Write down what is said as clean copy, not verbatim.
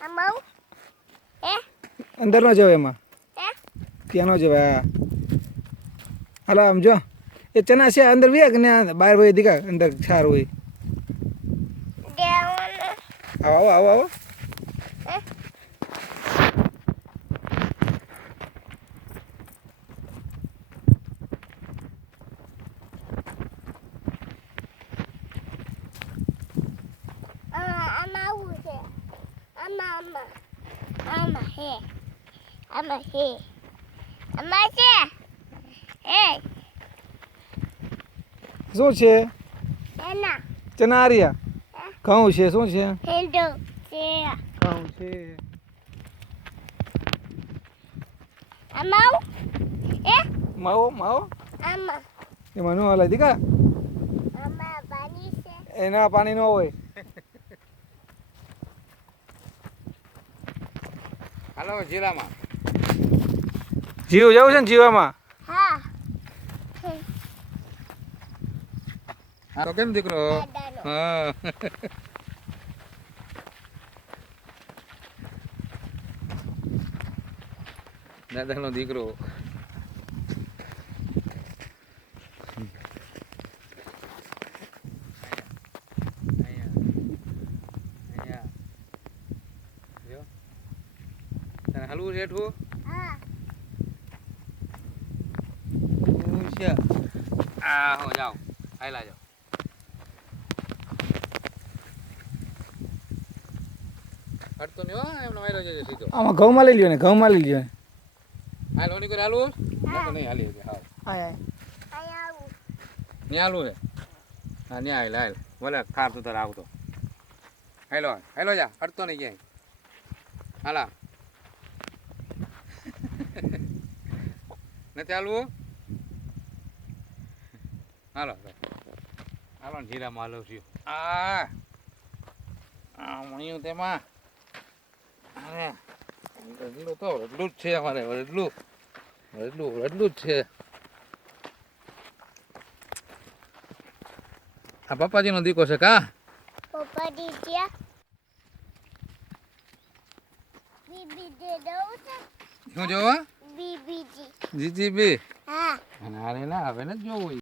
આમાં હે અંદર નો જવાય એમાં હે ત્યાં નો જવાય હાલો આમ જો એ ચના છે અંદર વ્યા કે ને બહાર હોય દીકા અંદર છાર હોય દેવાનો આવો આવો આવો હે આમાં આવું છે આમાં હે આમાં છે હે શું છે એના ચના આર્યા ઘઉં છે શું છે હેન્ડો છે ઘઉં છે આમાં હે માવો માવો આમાં એમાં નો હાલે દીકા આમાં પાણી છે એના પાણી નો હોય હાલો જીરામાં જીવ જવું છે ને જીવામાં હા તો કેમ દીકરો દાદાનો હા દાદાનો દીકરો હાલવું છે ઠું હા આ હો જાઓ હાલા જાઓ હટતો નહીં હો એમનો વાયરો જશે સીધો આમાં ઘઉંમાં લઈ લ્યો ને ઘઉંમાં લઈ લ્યો ને હાલ ઓની કરી હાલવું નકર નહીં હાલી શકે હાવ આય અહીંયા આવું ન્યા હાલવું છે હા ન્યા હાલ હાલ ભલે થાર તો તાર આવતો હાલો હાલો જા હટતો નહીં ક્યાંય હાલા નથી હાલવું હાલો હાલો ને જીરામાં હાલો છું મળ્યું તેમાં અરે રડલું તો રડલું જ છે અમારે રડલું જ છે આ પપ્પાજીનો દીકો છે કા પપ્પા દીજ્યા બીબી દે દઉં છે શું જોવા બીબીજી જીજીબી હા અને હારે ના હવે ને જોવું